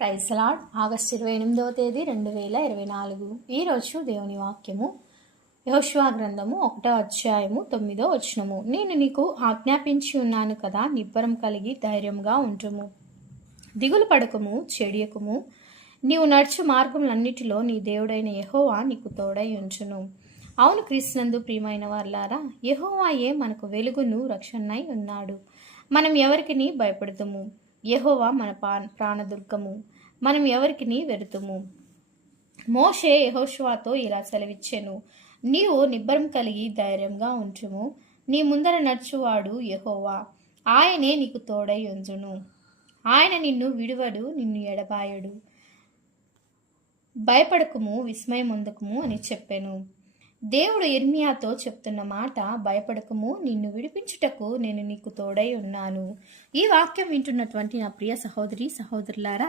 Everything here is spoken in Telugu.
Praise lord. ఆగస్టు 28వ తేదీ 2024. ఈరోజు దేవుని వాక్యము యెహోషువ గ్రంథము 1వ అధ్యాయము 9వ వచనము. నేను నీకు ఆజ్ఞాపించి ఉన్నాను కదా, నిబ్బరం కలిగి ధైర్యంగా ఉంటుము. దిగులు పడకము, చెడియకుము. నీవు నడుచు మార్గములన్నిటిలో నీ దేవుడైన యెహోవా నీకు తోడై ఉంచును. అవును క్రీస్తునందు ప్రియమైన వారలారా, యెహోవాయే మనకు వెలుగును రక్షణై ఉన్నాడు. మనం ఎవరికిని భయపడదుము. యెహోవా మన ప్రాణదుర్గము, మనం ఎవరికిని వెరుతుము. మోషే యెహోషువతో ఇలా సెలవిచ్చెను, నీవు నిబ్బరం కలిగి ధైర్యంగా ఉంచుము. నీ ముందర నడుచువాడు యెహోవా, ఆయనే నీకు తోడై ఉంచును. ఆయన నిన్ను విడువడు, నిన్ను ఎడబాయడు. భయపడకుము, విస్మయమొందకుము అని చెప్పెను. దేవుడు యిర్మీయాతో చెప్తున్న మాట, భయపడకము, నిన్ను విడిపించుటకు నేను నీకు తోడై ఉన్నాను. ఈ వాక్యం వింటున్నటువంటి నా ప్రియ సహోదరి సహోదరులారా,